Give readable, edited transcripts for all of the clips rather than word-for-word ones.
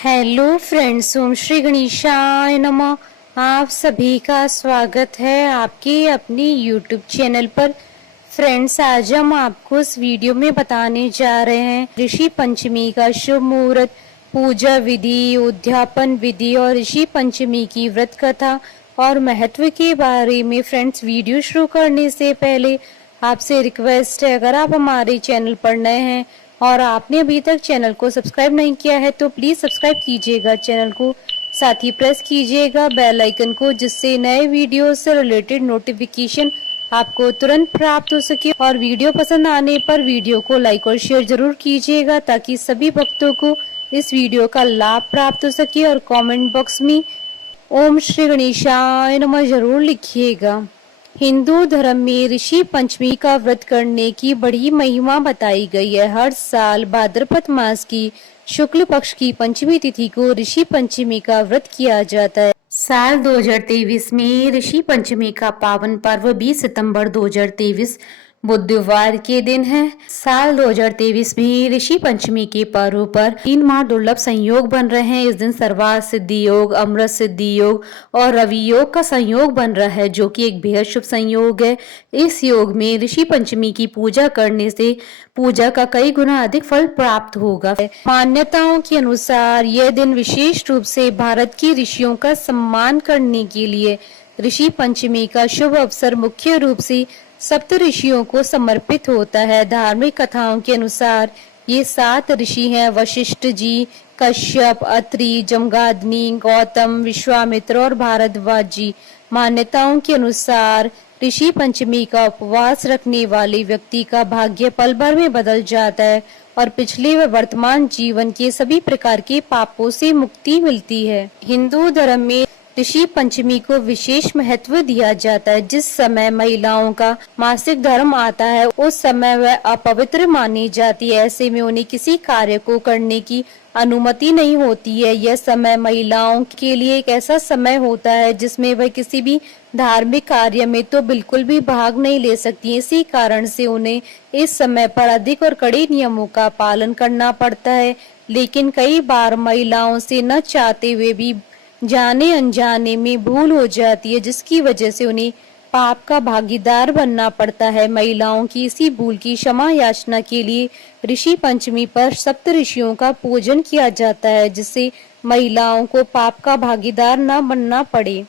Hello friends, ओम श्री गणेशाय नमः। आप सभी का स्वागत है आपके अपने यूट्यूब चैनल पर। फ्रेंड्स, आज हम आपको इस वीडियो में बताने जा रहे हैं ऋषि पंचमी का शुभ मुहूर्त, पूजा विधि, उद्यापन विधि और ऋषि पंचमी की व्रत कथा और महत्व के बारे में। फ्रेंड्स, वीडियो शुरू करने से पहले आपसे रिक्वेस्ट है, अगर आप हमारे चैनल पर नए हैं और आपने अभी तक चैनल को सब्सक्राइब नहीं किया है तो प्लीज सब्सक्राइब कीजिएगा चैनल को, साथ ही प्रेस कीजिएगा बेल आइकन को, जिससे नए वीडियो से रिलेटेड नोटिफिकेशन आपको तुरंत प्राप्त हो सके। और वीडियो पसंद आने पर वीडियो को लाइक और शेयर जरूर कीजिएगा ताकि सभी भक्तों को इस वीडियो का लाभ प्राप्त हो सके। और कमेंट बॉक्स में ओम श्री गणेशाय नमः जरूर लिखिएगा। हिंदू धर्म में ऋषि पंचमी का व्रत करने की बड़ी महिमा बताई गई है। हर साल भाद्रपद मास की शुक्ल पक्ष की पंचमी तिथि को ऋषि पंचमी का व्रत किया जाता है। साल 2023 में ऋषि पंचमी का पावन पर्व 20 सितंबर 2023 बुधवार के दिन है। साल 2023 में ऋषि पंचमी के पर्व पर 3 महादुर्लभ संयोग बन रहे हैं। इस दिन सर्वार्थ सिद्धि योग, अमृत सिद्धि योग और रवि योग का संयोग बन रहा है, जो कि एक बेहद शुभ संयोग है। इस योग में ऋषि पंचमी की पूजा करने से पूजा का कई गुना अधिक फल प्राप्त होगा। मान्यताओं के अनुसार यह दिन विशेष रूप से भारत के ऋषियों का सम्मान करने के लिए ऋषि पंचमी का शुभ अवसर मुख्य रूप से सप्त ऋषियों को समर्पित होता है। धार्मिक कथाओं के अनुसार ये 7 ऋषि हैं: वशिष्ठ जी, कश्यप, अत्रि, जमगाग्नि, गौतम, विश्वामित्र और भारद्वाज जी। मान्यताओं के अनुसार ऋषि पंचमी का उपवास रखने वाले व्यक्ति का भाग्य पल भर में बदल जाता है और पिछले व वर्तमान जीवन के सभी प्रकार के पापों से मुक्ति मिलती है। हिंदू धर्म में ऋषि पंचमी को विशेष महत्व दिया जाता है। जिस समय महिलाओं का मासिक धर्म आता है उस समय वह अपवित्र मानी जाती है। ऐसे में उन्हें किसी कार्य को करने की अनुमति नहीं होती है। यह समय महिलाओं के लिए एक ऐसा समय होता है जिसमें वह किसी भी धार्मिक कार्य में तो बिल्कुल भी भाग नहीं ले सकती। इसी कारण से उन्हें इस समय पर अधिक और कड़े नियमों का पालन करना पड़ता है। लेकिन कई बार महिलाओं से न चाहते हुए भी जाने अनजाने में भूल हो जाती है, जिसकी वजह से उन्हें पाप का भागीदार बनना पड़ता है। महिलाओं की इसी भूल की क्षमा याचना के लिए ऋषि पंचमी पर सप्त ऋषियों का पूजन किया जाता है, जिससे महिलाओं को पाप का भागीदार न बनना पड़े।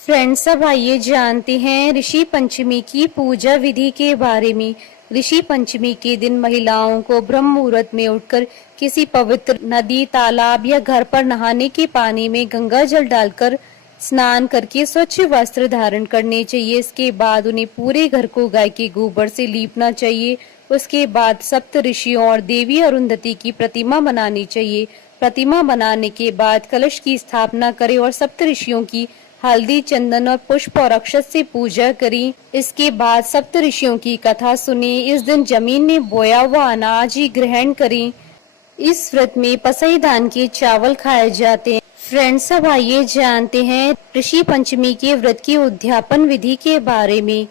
फ्रेंड्स, अब आइए जानते हैं ऋषि पंचमी की पूजा विधि के बारे में। ऋषि पंचमी के दिन महिलाओं को ब्रह्म मुहूर्त में उठकर किसी पवित्र नदी, तालाब या घर पर नहाने के पानी में गंगा जल डालकर स्नान करके स्वच्छ वस्त्र धारण करने चाहिए। इसके बाद उन्हें पूरे घर को गाय के गोबर से लीपना चाहिए। उसके बाद सप्त ऋषियों और देवी अरुंधति की प्रतिमा बनानी चाहिए। प्रतिमा बनाने के बाद कलश की स्थापना करें और सप्त ऋषियों की हल्दी, चंदन और पुष्प और अक्षत से पूजा करी। इसके बाद सप्त ऋषियों की कथा सुनी। इस दिन जमीन में बोया हुआ अनाज ही ग्रहण करें। इस व्रत में पसई धान के चावल खाए जाते हैं। फ्रेंड्स, अब आइए जानते हैं ऋषि पंचमी के व्रत की उद्यापन विधि के बारे में।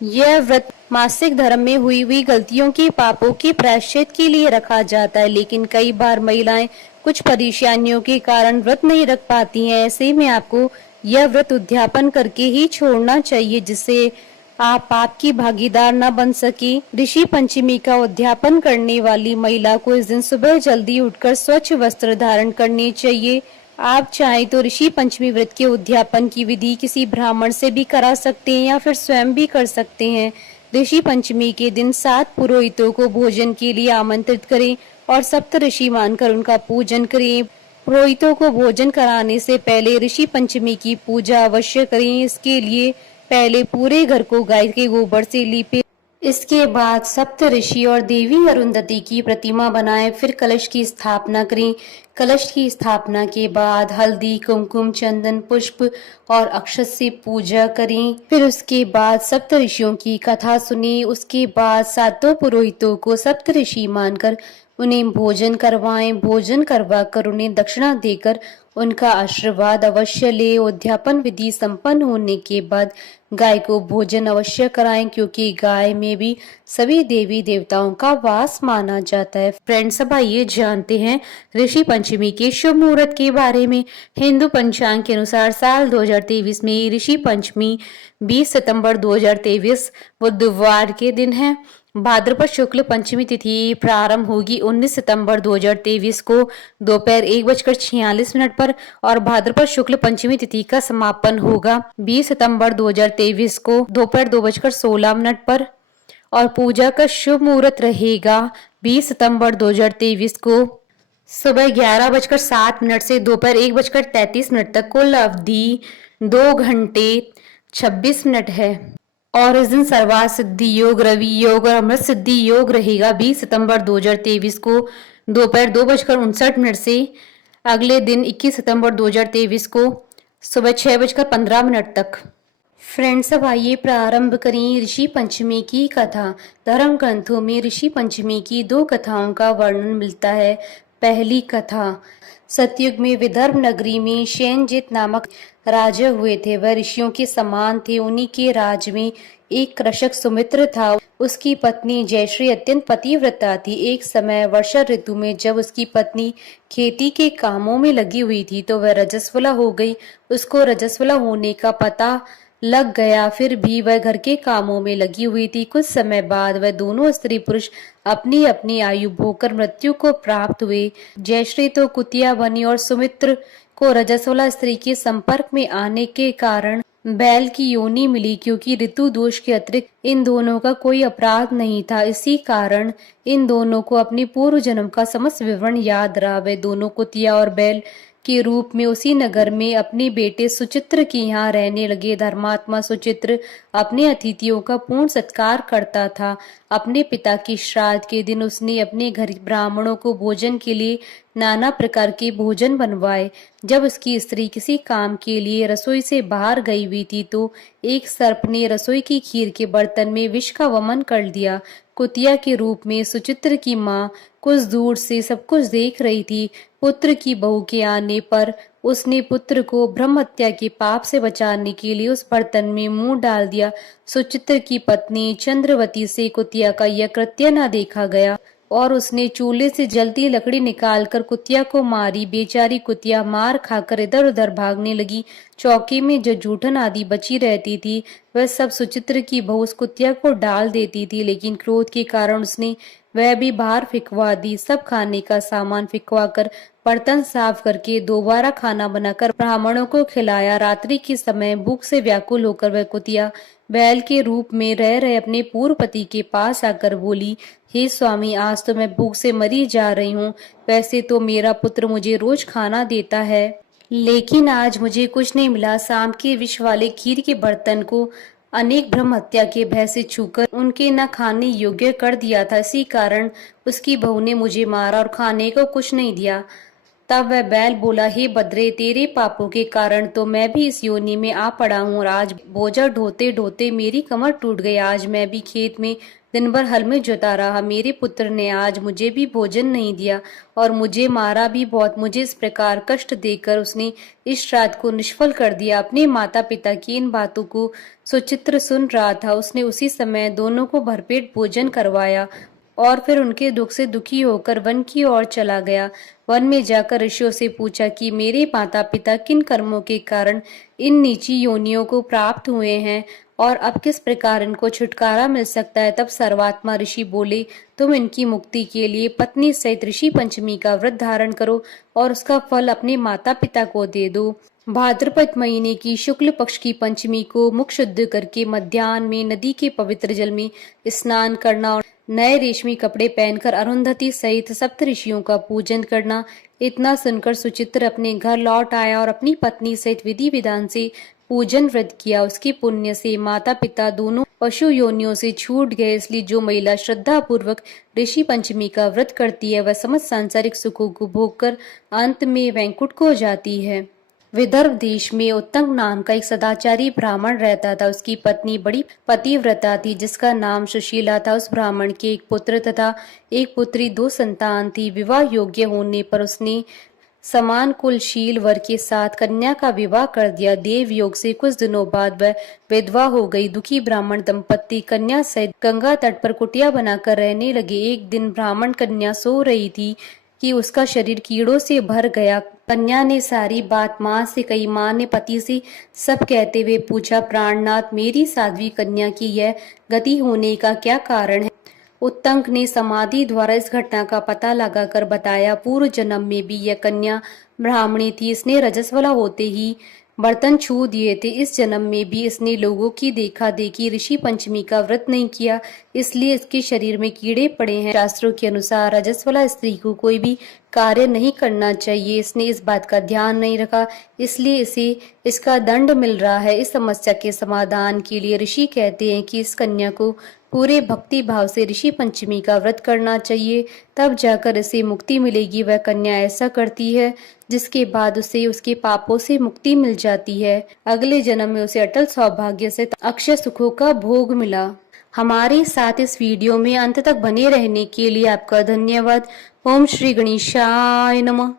यह व्रत मासिक धर्म में हुई गलतियों के पापों के प्रायश्चित के लिए रखा जाता है, लेकिन कई बार महिलाएं कुछ परेशानियों के कारण व्रत नहीं रख पाती हैं। ऐसे में आपको यह व्रत उद्यापन करके ही छोड़ना चाहिए, जिससे आप पाप की भागीदार न बन सके। ऋषि पंचमी का उद्यापन करने वाली महिला को इस दिन सुबह जल्दी उठकर स्वच्छ वस्त्र धारण करने चाहिए। आप चाहें तो ऋषि पंचमी व्रत के उद्यापन की विधि किसी ब्राह्मण से भी करा सकते हैं या फिर स्वयं भी कर सकते हैं। ऋषि पंचमी के दिन 7 पुरोहितों को भोजन के लिए आमंत्रित करें और सप्त ऋषि मानकर उनका पूजन करें। पुरोहितों को भोजन कराने से पहले ऋषि पंचमी की पूजा अवश्य करें। इसके लिए पहले पूरे घर को गाय के गोबर से लीपें। इसके बाद सप्त ऋषि और देवी अरुंधति की प्रतिमा बनाएं, फिर कलश की स्थापना करें। कलश की स्थापना के बाद हल्दी, कुमकुम, चंदन, पुष्प और अक्षत से पूजा करें। फिर उसके बाद सप्त ऋषियों की कथा सुनी। उसके बाद 7 पुरोहितों को सप्त ऋषि मानकर उन्हें भोजन करवाएं। भोजन करवा कर उन्हें दक्षिणा देकर उनका आशीर्वाद अवश्य ले। उद्यापन विधि संपन्न होने के बाद गाय को भोजन अवश्य कराएं, क्योंकि गाय में भी सभी देवी देवताओं का वास माना जाता है। फ्रेंड्स, अब आइए जानते हैं ऋषि पंचमी के शुभ मुहूर्त के बारे में। हिंदू पंचांग के अनुसार साल 2023 में ऋषि पंचमी 20 सितंबर 2023 बुधवार के दिन है। भाद्रपद शुक्ल पंचमी तिथि प्रारंभ होगी 19 सितंबर 2023 को दोपहर 1:46 पर और भाद्रपद शुक्ल पंचमी तिथि का समापन होगा 20 सितंबर 2023 को दोपहर 2:16 पर और पूजा का शुभ मुहूर्त रहेगा 20 सितंबर 2023 को सुबह 11:07 से दोपहर 1:33 तक। कुल अवधि 2 घंटे 26 मिनट है और इस दिन सर्वार्थ सिद्धि योग, रवि योग और अमृत सिद्धि योग रहेगा 20 सितंबर 2023 को दोपहर 2:59 से अगले दिन 21 सितंबर 2023 को सुबह 6:15 तक। फ्रेंड्स, अब आइए प्रारंभ करें ऋषि पंचमी की कथा। धर्म ग्रंथों में ऋषि पंचमी की 2 कथाओं का वर्णन मिलता है। पहली कथा, सतयुग में विदर्भ नगरी में शैनजित नामक राजा हुए थे। वह ऋषियों के समान थे। उन्हीं के राज में एक कृषक सुमित्र था। उसकी पत्नी जयश्री अत्यंत पतिव्रता थी। एक समय वर्षा ऋतु में जब उसकी पत्नी खेती के कामों में लगी हुई थी तो वह रजस्वला हो गई। उसको रजस्वला होने का पता लग गया, फिर भी वह घर के कामों में लगी हुई थी। कुछ समय बाद वह दोनों स्त्री पुरुष अपनी अपनी आयु भोगकर मृत्यु को प्राप्त हुए। जयश्री तो कुतिया बनी और सुमित्र को रजस्वला स्त्री के संपर्क में आने के कारण बैल की योनि मिली, क्योंकि ऋतु दोष के अतिरिक्त इन दोनों का कोई अपराध नहीं था। इसी कारण इन दोनों को अपने पूर्व जन्म का समस्त विवरण याद रहा। वे दोनों कुतिया और बैल के रूप में उसी नगर में अपने बेटे सुचित्र के यहाँ रहने लगे। धर्मात्मा सुचित्र अपने अतिथियों का पूर्ण सत्कार करता था। अपने पिता की श्राद्ध के दिन उसने अपने घर ब्राह्मणों को भोजन के लिए नाना प्रकार के भोजन बनवाए। जब उसकी स्त्री किसी काम के लिए रसोई से बाहर गई हुई थी तो एक सर्प ने रसोई की खीर के बर्तन में विष का वमन कर दिया। कुतिया के रूप में सुचित्र की माँ कुछ दूर से सब कुछ देख रही थी। पुत्र की बहू के आने पर उसने पुत्र को ब्रह्म हत्या के पाप से बचाने के लिए उस बर्तन में मुंह डाल दिया। सुचित्र की पत्नी चंद्रवती से कुतिया का यह कृत्य न देखा गया और उसने चूल्हे से जलती लकड़ी निकालकर कुतिया को मारी। बेचारी कुतिया मार खाकर इधर उधर भागने लगी। चौकी में जो जूठन आदि बची रहती थी वह सब सुचित्र की बहू उस कुतिया को डाल देती थी, लेकिन क्रोध के कारण उसने वह भी बाहर फिकवा दी। सब खाने का सामान फिकवा कर बर्तन साफ करके दोबारा खाना बनाकर ब्राह्मणों को खिलाया। रात्रि के समय भूख से व्याकुल होकर वह कुतिया बैल के रूप में रह रहे अपने पूर्व पति के पास आकर बोली, हे स्वामी, आज तो मैं भूख से मरी जा रही हूँ। वैसे तो मेरा पुत्र मुझे रोज खाना देता है, लेकिन आज मुझे कुछ नहीं मिला। शाम के विष वाले खीर के बर्तन को अनेक ब्रह्म हत्या के भय से छूकर उनके न खाने योग्य कर दिया था। इसी कारण उसकी बहू ने मुझे मारा और खाने को कुछ नहीं दिया। तब वह बैल बोला, हे बद्रे, तेरे पापों के कारण तो मैं भी इस योनि में आ पड़ा हूँ। और आज बोझा ढोते ढोते मेरी कमर टूट गई। आज मैं भी खेत में दिन भर हल में जोता रहा। मेरे पुत्र ने आज मुझे भी भोजन नहीं दिया और मुझे मारा भी बहुत। मुझे इस प्रकार कष्ट देकर उसने इस श्राद्ध को निष्फल कर दिया। अपने माता पिता की इन बातों को सुचित्र सुन रहा था। उसने उसी समय दोनों को भरपेट भोजन करवाया और फिर उनके दुख से दुखी होकर वन की ओर चला गया। वन में जाकर ऋषियों से पूछा कि मेरे माता पिता किन कर्मों के कारण इन नीची योनियों को प्राप्त हुए हैं और अब किस प्रकार इनको छुटकारा मिल सकता है। तब सर्वात्मा ऋषि बोले, तुम इनकी मुक्ति के लिए पत्नी सहित ऋषि पंचमी का व्रत धारण करो और उसका फल अपने माता पिता को दे दो। भाद्रपद महीने की शुक्ल पक्ष की पंचमी को मुख शुद्ध करके मध्याह्न में नदी के पवित्र जल में स्नान करना और नए रेशमी कपड़े पहनकर अरुंधति सहित सप्त ऋषियों का पूजन करना। इतना सुनकर सुचित्र अपने घर लौट आया और अपनी पत्नी सहित विधि विधान से पूजन व्रत किया। उसके पुण्य से माता पिता दोनों पशु योनियों से छूट गए। इसलिए जो महिला श्रद्धा पूर्वक ऋषि पंचमी का व्रत करती है वह समस्त सांसारिक सुखों को भोग कर अंत में वैकुंठ को जाती है। विदर्भ देश में उत्तंग नाम का एक सदाचारी ब्राह्मण रहता था। उसकी पत्नी बड़ी पतिव्रता थी, जिसका नाम सुशीला था। उस ब्राह्मण के एक पुत्र तथा एक पुत्री, 2 संतान थी। विवाह योग्य होने पर उसने समान कुलशील वर के साथ कन्या का विवाह कर दिया। देव योग से कुछ दिनों बाद वह विधवा हो गई। दुखी ब्राह्मण दंपत्ति कन्या सहित गंगा तट पर कुटिया बनाकर रहने लगे। एक दिन ब्राह्मण कन्या सो रही थी कि उसका शरीर कीड़ों से भर गया। कन्या ने सारी बात माँ से कही। माँ ने पति से सब कहते हुए पूछा, प्राणनाथ, मेरी साध्वी कन्या की यह गति होने का क्या कारण है? उत्तंक ने समाधि द्वारा इस घटना का पता लगाकर बताया। पूर्व जन्म में भी यह कन्या ब्राह्मणी थी। इसने रजस्वला होते ही बर्तन छू दिए थे। इस जन्म में भी इसने लोगों की देखा देखी ऋषि पंचमी का व्रत नहीं किया, इसलिए इसके शरीर में कीड़े पड़े हैं। शास्त्रों के अनुसार रजस्वला स्त्री को कोई भी कार्य नहीं करना चाहिए। इसने इस बात का ध्यान नहीं रखा, इसलिए इसे इसका दंड मिल रहा है। इस समस्या के समाधान के लिए ऋषि कहते हैं कि इस कन्या को पूरे भक्ति भाव से ऋषि पंचमी का व्रत करना चाहिए, तब जाकर इसे मुक्ति मिलेगी। वह कन्या ऐसा करती है, जिसके बाद उसे उसके पापों से मुक्ति मिल जाती है। अगले जन्म में उसे अटल सौभाग्य से अक्षय सुखों का भोग मिला। हमारे साथ इस वीडियो में अंत तक बने रहने के लिए आपका धन्यवाद। ओम श्री गणेशाय नमः।